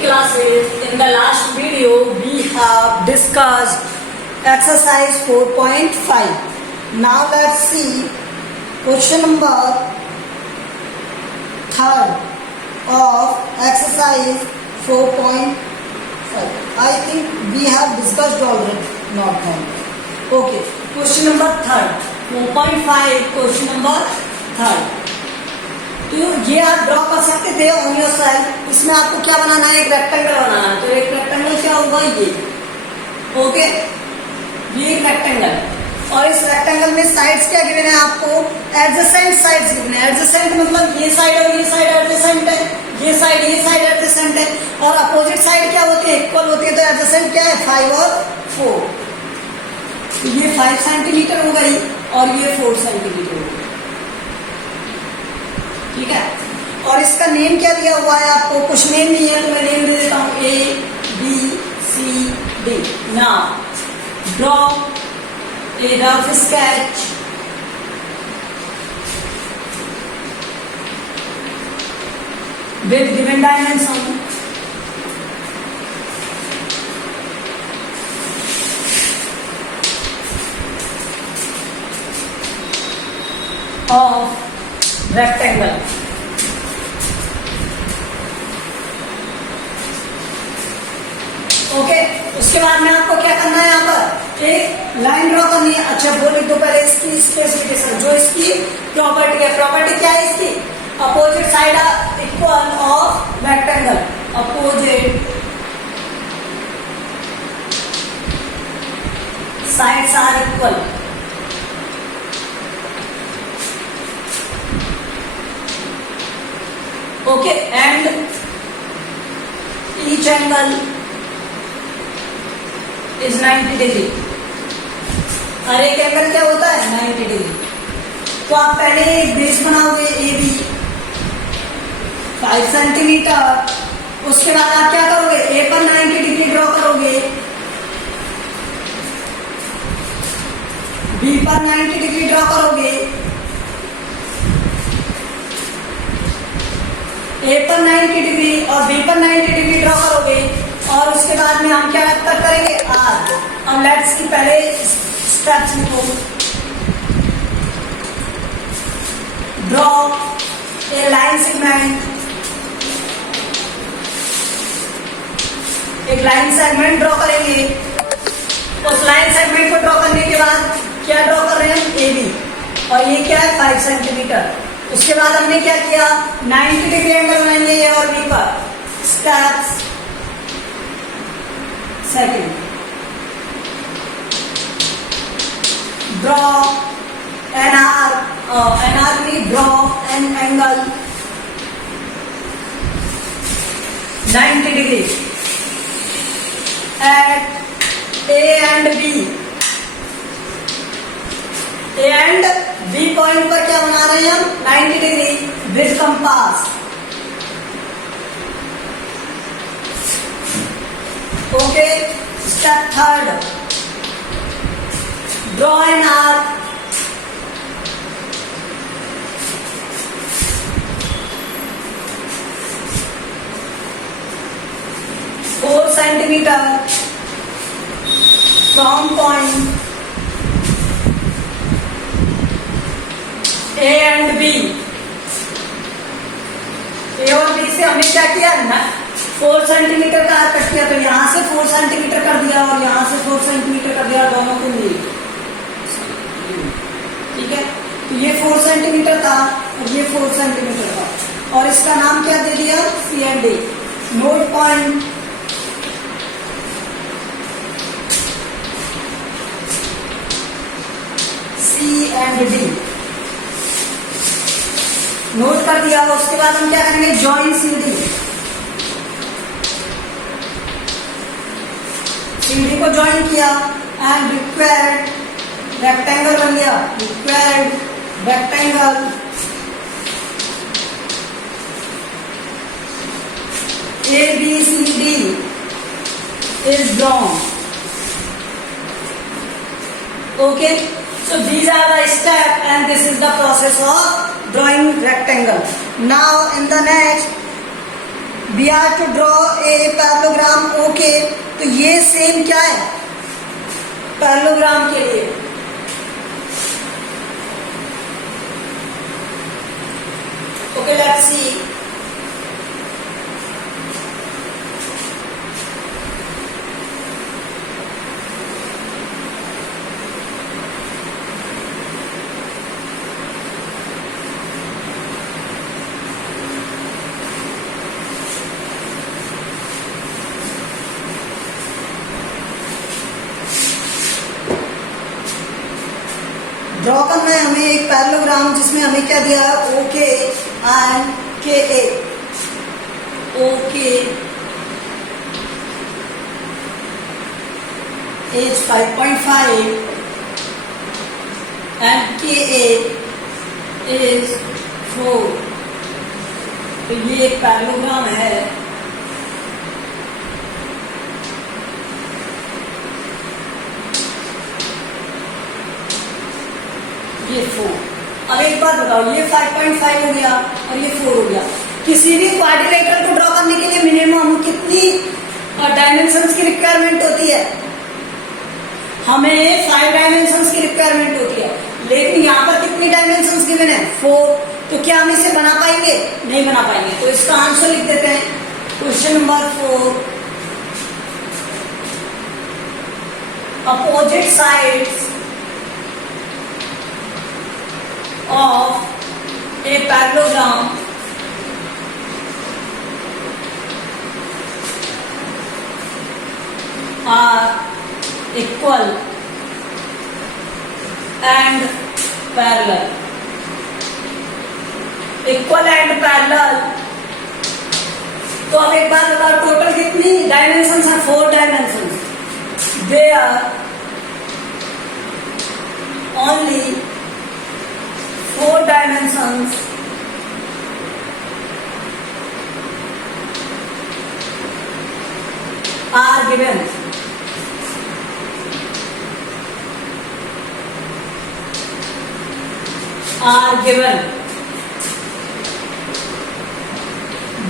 classes. In the last video, we have discussed exercise 4.5. Now let's see question number 3rd of exercise 4.5. I think we have discussed already, not that. Okay, question number 3rd. 4.5 question number 3rd. तो ये आप draw कर सकते थे on your side. इसमें आपको क्या बनाना है, एक रेक्टेंगल बनाना है. तो एक रेक्टेंगल क्या होगा ये, ओके, ये एक रेक्टेंगल. और इस रेक्टेंगल में साइड्स क्या गिवन है आपको, एडजेसेंट साइड्स गिवन है. एडजेसेंट मतलब ये साइड और ये साइड एडजेसेंट है, ये साइड एडजेसेंट है. और अपोजिट साइड क्या होती है, इक्वल होती है. तो एडजेसेंट क्या है, 5 और 4. तो ये 5 सेंटीमीटर हो गई और ये 4 सेंटीमीटर हो गई. ठीक है. और इसका नेम क्या दिया हुआ है आपको, कुछ नेम नहीं है तो मैं नेम दे देता हूं, A B C D. Now draw a rough sketch with given dimension of rectangle. Okay, उसके बाद में आपको क्या करना है, यहाँ पर एक लाइन ड्रॉ करनी है. अच्छा वो लिख दो पहले इसकी स्पेसिफिकेशन, जो इसकी प्रॉपर्टी है. प्रॉपर्टी क्या है इसकी, opposite side are equal of rectangle. Opposite sides are equal. Okay, and each angle is 90 degree. हर एक एंगल क्या होता है, 90 डिग्री. तो आप पहले एक बेस बनाओगे ए बी 5 सेंटीमीटर. उसके बाद आप क्या करोगे, ए पर 90 डिग्री ड्रॉ करोगे, बी पर 90 डिग्री ड्रॉ करोगे, ए पर 90 डिग्री और बी पर 90 डिग्री ड्रॉ करोगे. और उसके बाद में हम क्या करेंगे, आर. अब लेट्स की पहले स्टेप्स लिखो. Draw a line segment. एक लाइन सेगमेंट ड्रॉ करेंगे. उस लाइन सेगमेंट को ड्रॉ करने के बाद क्या ड्रॉ कर रहे हैं, ए बी. और ये क्या है, 5 सेंटीमीटर. उसके बाद हमने क्या किया, 90 डिग्री एंगल बनाएंगे ए और बी पर. Steps second, draw an arc में draw an angle 90 degree at A and B. A and B point पर क्या बना रहे हैं हम, 90 degree with compass. Okay, step third, draw an arc. Four centimetre from point A and B. A और B से हमने क्या किया ना, 4 सेंटीमीटर का आर्क कट किया. तो यहां से 4 सेंटीमीटर कर दिया और यहां से 4 सेंटीमीटर कर दिया, दोनों को मिल. ठीक है. तो ये 4 सेंटीमीटर था और ये 4 सेंटीमीटर था. और इसका नाम क्या दे दिया, C and D. Note point C and D note कर दिया. उसके बाद हम क्या करेंगे, जॉइन सी डी. सीडी को ज्वाइन किया एंड रिक्वायर्ड रेक्टेंगल बन गया. Required rectangle A B C D is drawn. Okay, so these are the steps and this is the process of drawing rectangle. Now in the next we have to draw a parallelogram. Okay, तो ये same क्या है parallelogram के लिए। Okay, let's see. Draw करना है हमें एक पैरेललोग्राम जिसमें हमें क्या दिया है, ओके एंड के ए। ओके इज 5.5 एंड के ए इज 4। तो ये एक पैरेललोग्राम है। ये 4। अब एक बात बताओ, ये 5.5 हो गया और ये 4 हो गया। किसी भी क्वाड्रिलेटरल को ड्रॉ करने के लिए मिनिमम कितनी डायमेंशंस की रिक्वायरमेंट होती है? हमें 5 डायमेंशंस की रिक्वायरमेंट होती है, लेकिन यहाँ पर कितनी डायमेंशंस गिवन है? 4। तो क्या हम इसे बना पाएंगे? नहीं बना पाएंगे। तो इसका आंसर लिख देते हैं, question number 4, opposite sides of a parallelogram are equal and parallel. Equal and parallel। तो अब एक बार बताओ, टोटल कितनी डायमेंशंस हैं? 4 dimensions. They are only 4 dimensions are given।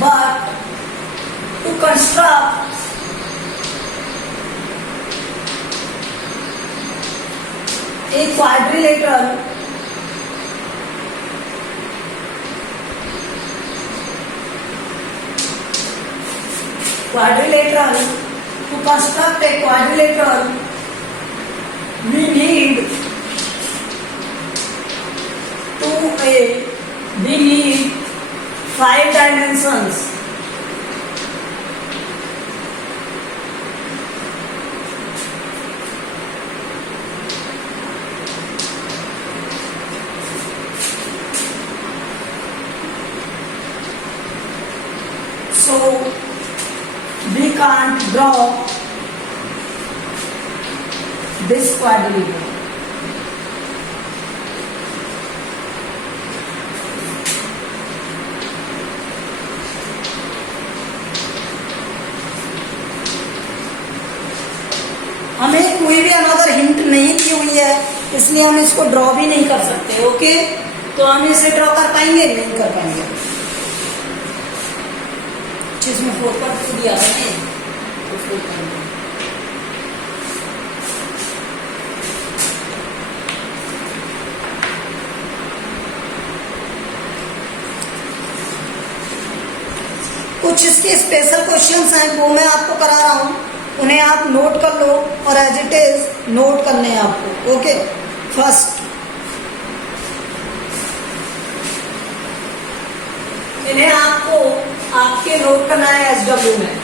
But to construct a quadrilateral to construct a quadrilateral, we need 5 dimensions। So we can't draw this quadrilateral। हमें कोई भी another hint नहीं दी हुई है, इसलिए हम इसको ड्रॉ भी नहीं कर सकते। ओके, तो हम इसे ड्रॉ कर पाएंगे? नहीं कर पाएंगे। इसमें 4 पर दिया है तो 4 करेंगे। कुछ इसके स्पेशल क्वेश्चंस हैं वो मैं आपको करा रहा हूं, उन्हें आप नोट कर लो और एज इट इज नोट करने हैं आपको। ओके, फर्स्ट इन्हें आपको आपके नोट करना है SW में।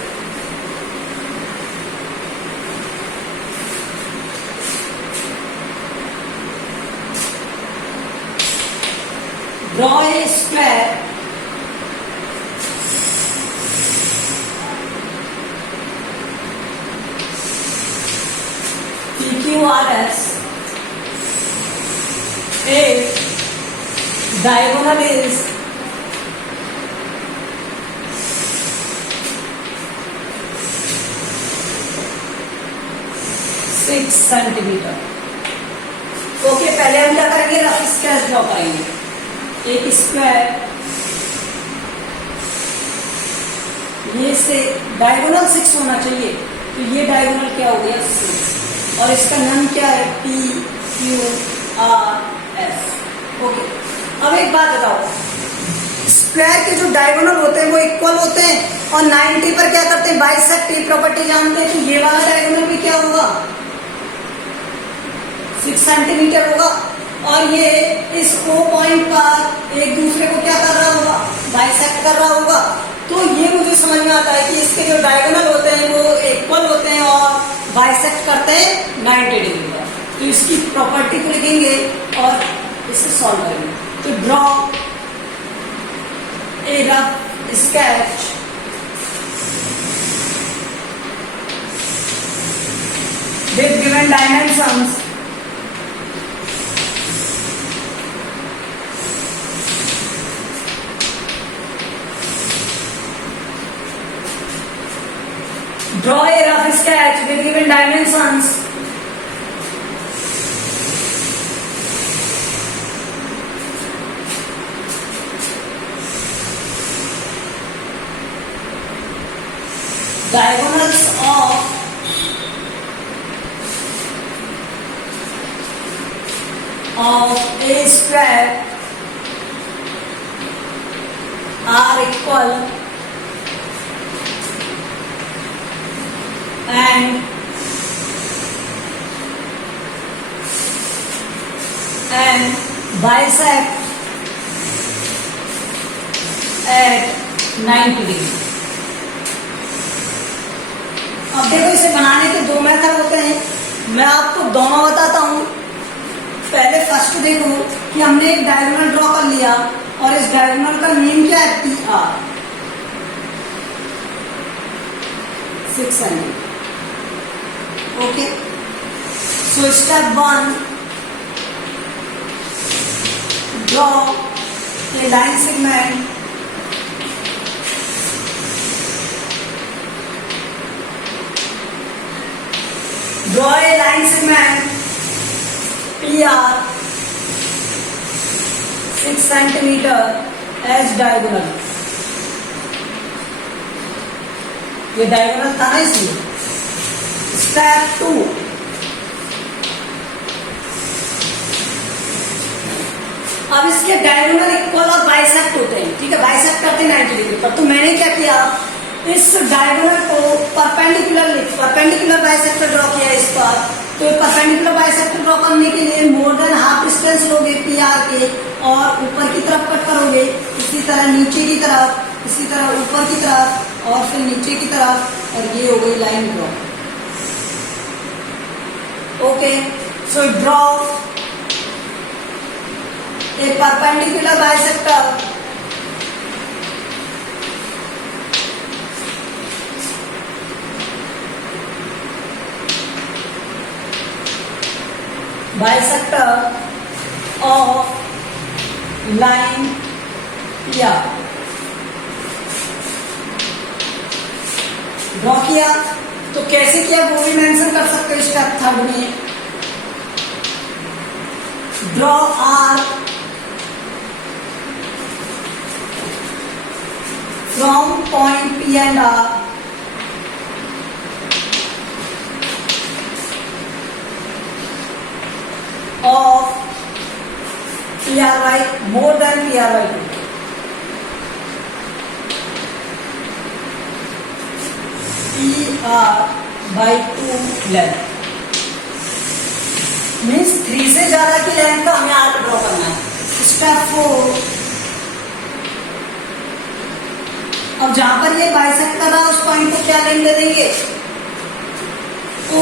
Draw a square PQRS if diagonal is 6 centimetre. Okay, पहले हम क्या करेंगे? रफ स्केच ड्रॉ करेंगे। एक स्क्वायर ये से डायगोनल 6 होना चाहिए, तो ये डायगोनल क्या हो गया 6, और इसका नाम क्या है P Q R S। Okay, अब एक बात बताओ, स्क्वायर के जो डायगोनल होते हैं वो इक्वल होते हैं और 90 पर क्या करते हैं, बाइसेक्ट, ये प्रॉपर्टी जानते हैं, तो ये वाला डायगोनल भी क्या होगा 6 सेंटीमीटर होगा, और ये इस O पॉइंट पर एक दूसरे को क्या कर रहा होगा, बाइसेक्ट कर रहा होगा। तो ये मुझे समझ में आता है कि इसके जो डायगोनल होते हैं वो इक्वल होते हैं और बाइसेक्ट करते हैं 90 डिग्री पर। तो इसकी प्रॉपर्टी को लिखेंगे और इसे सॉल्व करेंगे। तो draw a rough sketch with given dimensions draw a rough sketch with given dimensions diagonals of a square are equal and bisect at 90 degree। अब देखो, इसे बनाने के दो मेथड होते हैं, मैं आपको दोनों बताता हूं। पहले फर्स्ट देखो कि हमने एक डायगोनल ड्रॉ कर लिया और इस डायगोनल का नेम क्या है, P R 6 centimetre. Okay, so step 1, draw a line segment draw a line segment PR 6 centimeter as diagonal। ये डायगोनल था ना, इसलिए स्टेप 2, अब इसके डायगोनल इक्वल और बाइसेक्ट होते हैं, ठीक है, बाइसेक्ट करते हैं 90 डिग्री पर। तो मैंने क्या किया, इस डायगोनल को परपेंडिकुलर बाइसेक्टर ड्रॉ किया इस पर। तो परपेंडिकुलर बाइसेक्टर ड्रॉ करने के लिए मोर देन हाफ डिस्टेंस लोगे पी आर के और ऊपर की तरफ कट करोगे, इसी तरह नीचे की तरफ, इसी तरह ऊपर की तरफ और फिर नीचे की तरफ, और ये हो गई line draw. Okay, so draw a perpendicular bisector bisector of line PR। Draw किया, तो कैसे किया वो भी मेंशन कर सकते हो स्टेप 3 में। Draw R from point P and R of PRY more than PRY2। PR/2 length means 3 से ज्यादा की लेंथ का हमें आर्क ड्रॉ करना है। स्टेप 4, अब जहां पर ये बाइसेक्ट कर रहा है उस पॉइंट को क्या लेंथ दे देंगे, O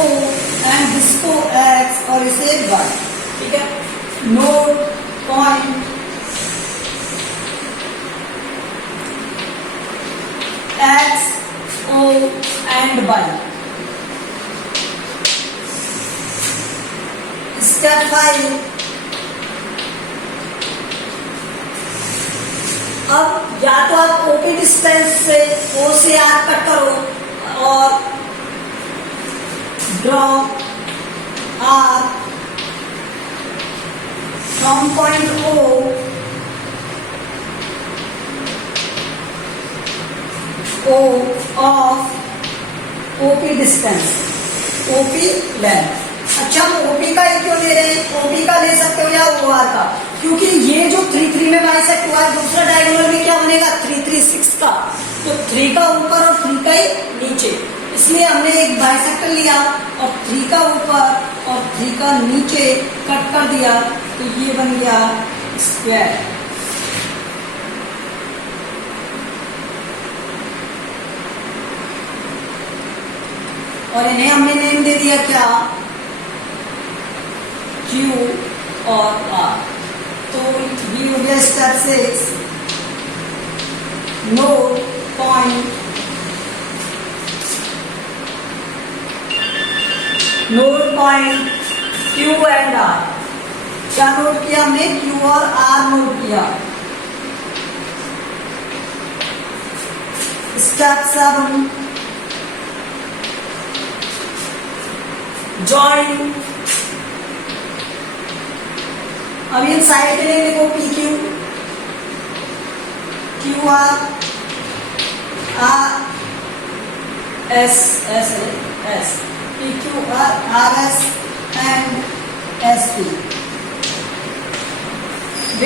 एंड जिसको X और इसे Y, ठीक है। Note point X, O and Y। Step 5, अब या तो आप ओपी डिस्टेंस से O से R कट करो और draw R from point O O of OP distance, OP length। अच्छा हम OP का ही क्यों ले रहे हैं? OP का ले सकते हो या OR का, क्योंकि ये जो 3 3 में बाइसेक्ट हुआ है, दूसरा डायगोनल में क्या बनेगा 3 3 6 का, तो 3 का ऊपर और 3 का ही नीचे, इसलिए हमने एक बाइसेक्टर लिया और 3 का ऊपर और 3 का नीचे कट कर दिया, तो ये बन गया स्क्वायर। और इन्हें हमने नेम दे दिया क्या, Q और R। तो ये हो गया step 6, note point, note point Q and R। क्या नोट किया हमने, Q और R नोट किया। Step 7, join. अब इन साइड के लिए लिखो P Q, Q R, R S, S S, P Q R S and S P.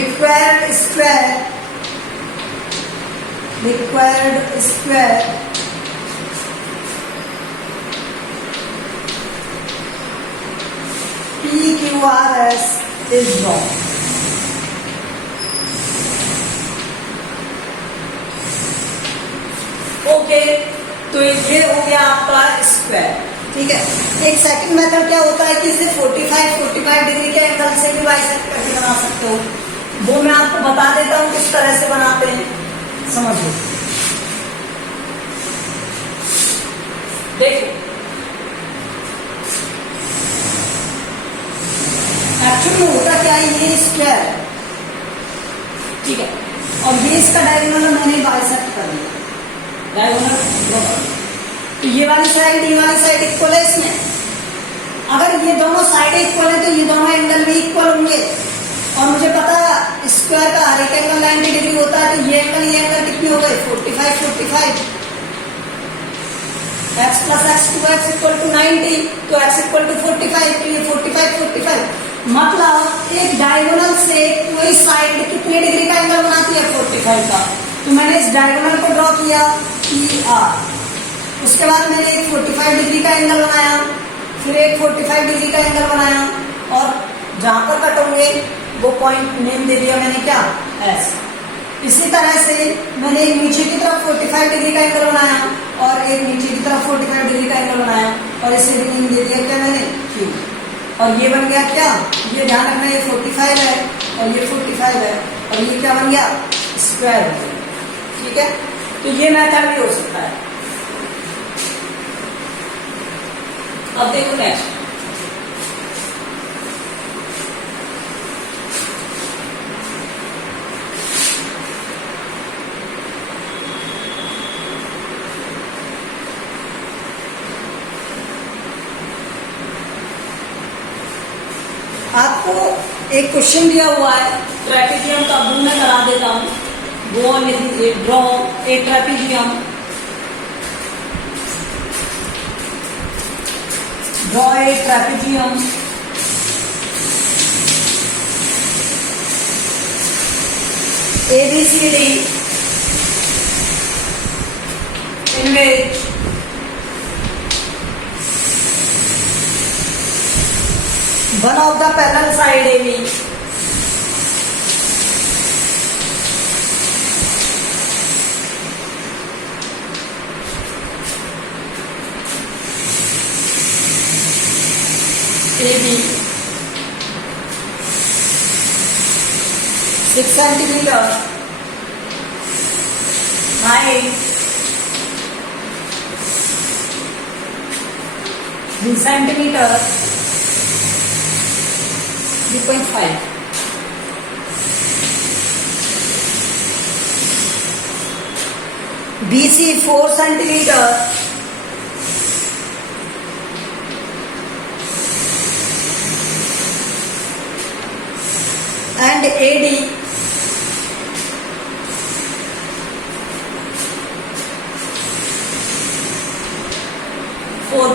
Required square, required square PQRS is wrong। Okay, तो ये हो गया आपका स्क्वायर। ठीक है, एक सेकंड मेथड क्या होता है कि इसे 45 डिग्री के एंगल से भी बाइसेक्ट करके बना सकते हो, वो मैं आपको बता देता हूं किस तरह से बनाते हैं, समझो। देखो एक्चुअली में होता क्या है, ये स्क्वायर है, ठीक है, और ये इसका डायगोनल मैंने बाइसेक्ट कर दिया, डायगोनल। तो ये वाली साइड इक्वल है इसमें, अगर ये दोनों साइड इक्वल है तो ये दोनों एंगल भी इक्वल होंगे, और मुझे पता है स्क्वायर का हर एक एंगल 90 डिग्री होता है, तो ये एंगल कितने हो गए 45 x plus x 2x equal to 90, तो x इक्वल टू 45, तो ये 45 मतलब एक डायगोनल से कोई साइड कितने डिग्री का एंगल बनाती है 45 का। तो मैंने इस डायगोनल को ड्रॉ किया PR, उसके बाद मैंने एक 45 डिग्री का एंगल बनाया, फिर एक 45 डिग्री का एंगल बनाया, और जहां पर कट होंगे वो पॉइंट नेम दे दिया मैंने क्या S। इसी तरह से मैंने एक नीचे की तरफ 45 डिग्री का एंगल बनाया और एक नीचे की तरफ 45 डिग्री का एंगल बनाया, और इसे भी नेम दे दिया क्या मैंने Q। और ये बन गया क्या, ये ध्यान रखना ये 45 है और ये 45 है, और ये क्या बन गया स्क्वायर बन गया। ठीक है, तो ये मेथड भी हो सकता है। अब देखो नेक्स्ट, आपको एक क्वेश्चन दिया हुआ है ट्रेपेजियम का, वो मैं करा देता हूँ। Go on draw a trapezium, draw a trapezium ABCD in which one of the parallel side AB6 centimeter height 3 centimeter 3.5 BC 4 centimeter and AD 5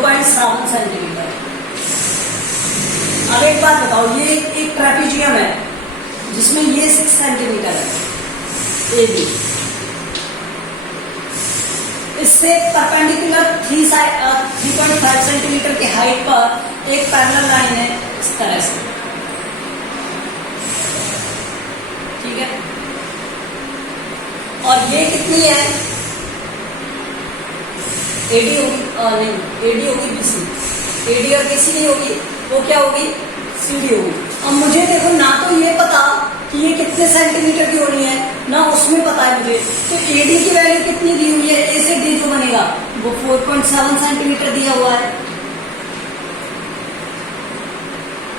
4.7 centimetre. अब एक बात बताओ, ये एक ट्रेपीजियम है जिसमें ये 6 सेंटीमीटर है ए बी, इससे परपेंडिकुलर 3.5 सेंटीमीटर की हाइट पर एक पैरेलल लाइन है इस तरह से, ठीक है। और ये कितनी है, एडी होगी, नहीं एडी होगी बीसी, एडी और बीसी नहीं होगी, वो क्या होगी, सीडी होगी। अब मुझे देखो ना तो ये पता कि ये कितने सेंटीमीटर की होनी है, ना उसमें पता है मुझे, तो एडी की वैल्यू कितनी दी हुई है, ए से डी जो बनेगा वो 4.7 सेंटीमीटर दिया हुआ है,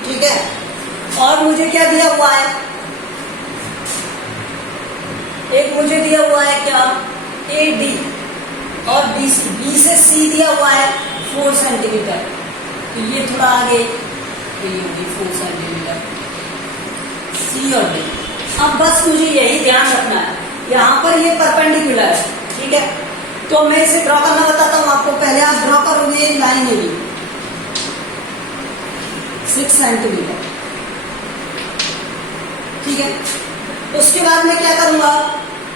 ठीक है। और मुझे क्या दिया हुआ है, एक मुझे दिया हुआ है क्या, ए डी, और बी सी, बी से सी दिया हुआ है 4 सेंटीमीटर, तो ये थोड़ा आगे ये होगी 4 सेंटीमीटर सी और डी। अब बस मुझे यही ध्यान रखना है, यहाँ पर ये परपेंडिकुलर है, ठीक है। तो मैं इसे ड्रॉ करना बताता हूँ आपको, पहले आप ड्रॉ करोगे लाइन ये 6 सेंटीमीटर, ठीक है। उसके बाद मैं क्या करूंगा,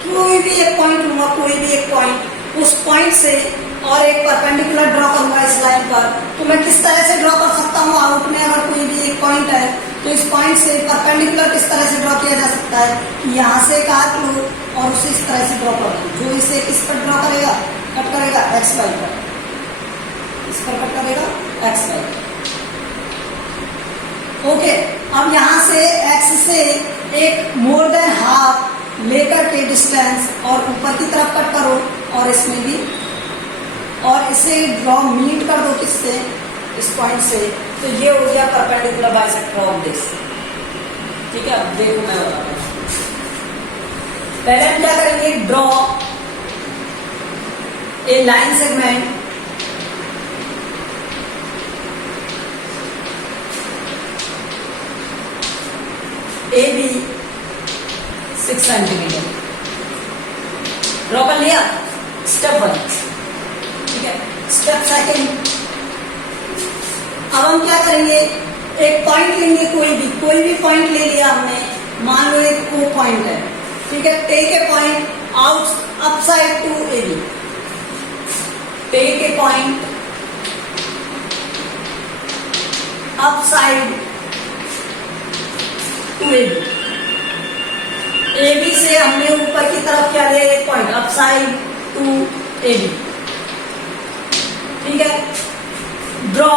कोई भी एक पॉइंट लूंगा, कोई भी एक पॉइंट, उस पॉइंट से और एक परपेंडिकुलर ड्रॉ करूंगा इस लाइन पर। तो मैं किस तरह से ड्रॉ कर सकता हूँ, आउट में अगर कोई भी एक पॉइंट है तो इस पॉइंट से परपेंडिकुलर किस तरह से ड्रॉ किया जा सकता है, यहाँ से एक आर्क लो और उसे इस तरह से ड्रॉ कर दो, जो इसे किस पर ड्रॉ करेगा, कट करेगा एक्स वाई पर, इस पर कट करेगा एक्स वाई। ओके, अब यहाँ से एक्स से एक मोर देन हाफ लेकर के डिस्टेंस और ऊपर की तरफ कट करो, और इसमें भी, और इसे ड्रॉ मीट कर दो किससे, इस पॉइंट से, तो ये हो गया परपेंडिकुलर बाइसेक्टर ऑफ दिस, ठीक है। अब देखो मैं बताता हूं, पहले हम क्या करेंगे, draw a line segment A B 6 centimetre, draw कर लिया, स्टेप 1, ठीक है। स्टेप सेकंड, अब हम क्या करेंगे, एक पॉइंट लेंगे, कोई भी पॉइंट ले लिया हमने, मान लो एक ओ पॉइंट है, ठीक है। Take a point out upside to A B, take a point upside to A B, A B से हमने ऊपर की तरफ क्या लिया, एक point upside to A B, ठीक है। Draw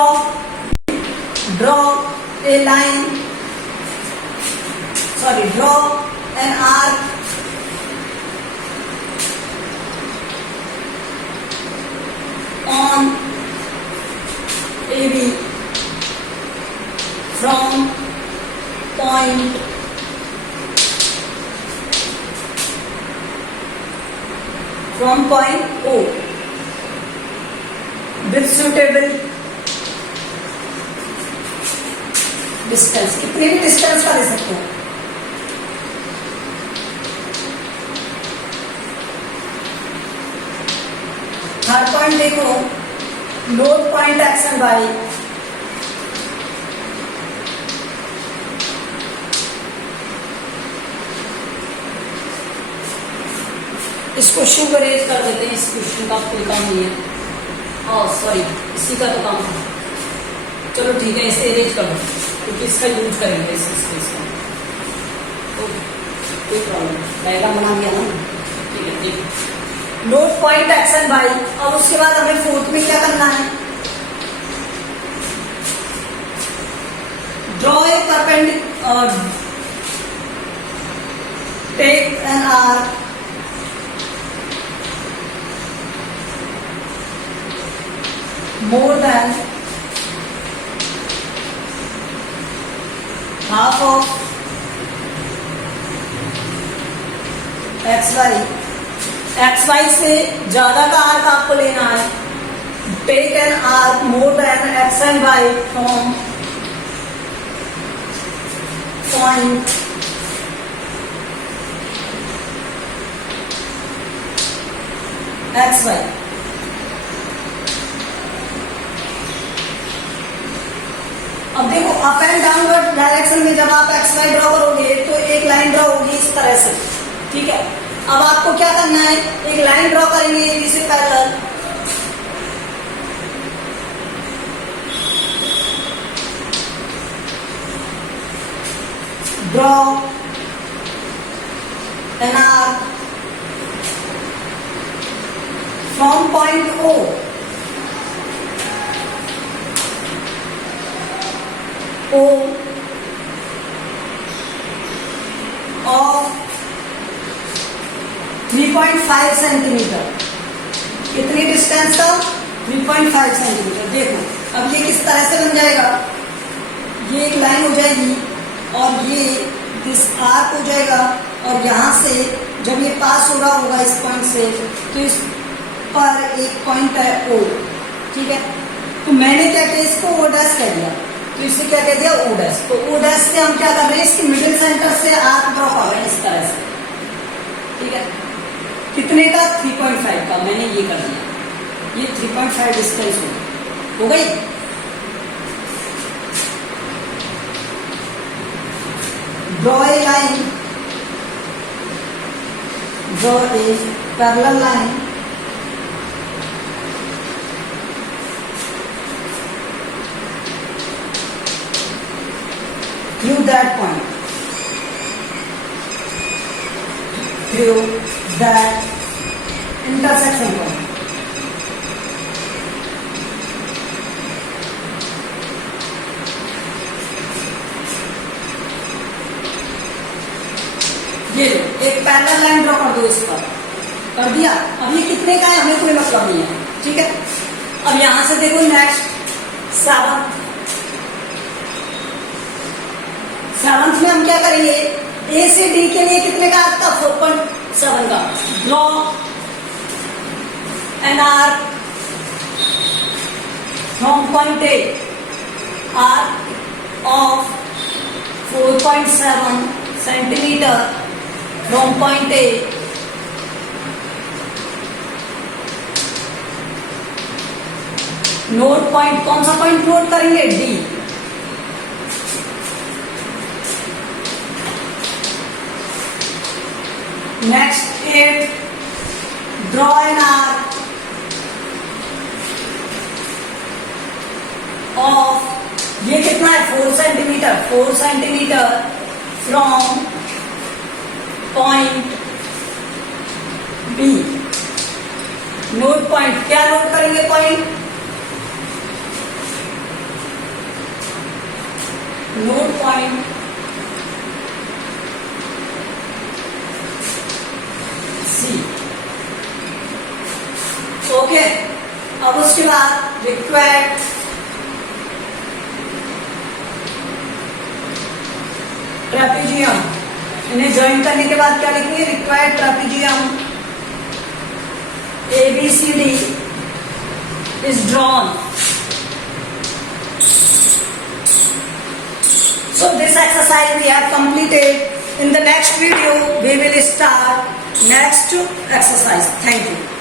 a line, sorry, draw an arc on A B from point O with suitable distance, कितने भी डिस्टेंस का ले सकते हो। थर्ड पॉइंट देखो, note point X and Y, इस क्वेश्चन को रेज कर देते हैं, इस क्वेश्चन का कोई काम नहीं है, सॉरी इसी का तो काम है, चलो ठीक है, इसे रेज कर दो क्योंकि इसका यूज करेंगे इस स्पेस का, कोई प्रॉब्लम, डायग्राम बना दिया ना, ठीक है। ठीक, note point X and Y. अब उसके बाद हमें फोर्थ में क्या करना है, draw a perpendicular, take an arc more than half of xy, xy से ज्यादा का आर्क आपको लेना है, take an arc more than X and Y from point X Y. Up and downward direction में जब आप एक्स वाई ड्रॉ करोगे तो एक लाइन ड्रॉ होगी इस तरह से, ठीक है। अब आपको क्या करना है, एक लाइन ड्रॉ करेंगे ए से parallel, draw an arc from point O of 3.5 centimetre. कितनी डिस्टेंस था, 3.5 सेंटीमीटर। देखो अब ये किस तरह से बन जाएगा, ये एक लाइन हो जाएगी और ये दिस आर्क हो जाएगा, और यहाँ से जब ये पास हो रहा होगा इस पॉइंट से तो इस पर एक पॉइंट है O, ठीक है। तो मैंने क्या किया, इसको O डैश कह दिया, तो इसे क्या कह दिया, O डैश। तो O डैश से हम क्या कर रहे हैं, इसके मिडिल सेंटर से आर्क ड्रॉ कर रहे हैं इस तरह से, ठीक है। कितने का, 3.5 का मैंने ये कर दिया, ये 3.5 डिस्टेंस हो गई। Draw a line, draw a parallel line through that point, through that intersection point. ये लो एक पैरेलल लाइन ड्रॉ कर दो इस पर, कर दिया। अब ये कितने का है हमें कोई मतलब नहीं है, ठीक है। अब यहां से देखो नेक्स्ट सेवंथ में हम क्या करेंगे, ए से डी के लिए कितने का आता, 4.7 का। Draw an arc from point A, arc of 4.7 centimetre from point A note point, कौन सा पॉइंट नोट करेंगे, D. Next 8, draw an arc of, ये कितना है, 4 centimetre, 4 centimetre from point B. Note point, क्या नोट करेंगे, point, note point C, okay. अब उसके बाद रिक्वायर्ड ट्रेपेजियम, इन्हें ज्वाइन करने के बाद क्या लिखेंगे, required trapezium ABCD is drawn. So this exercise we have completed. In the next video we will start next exercise. Thank you.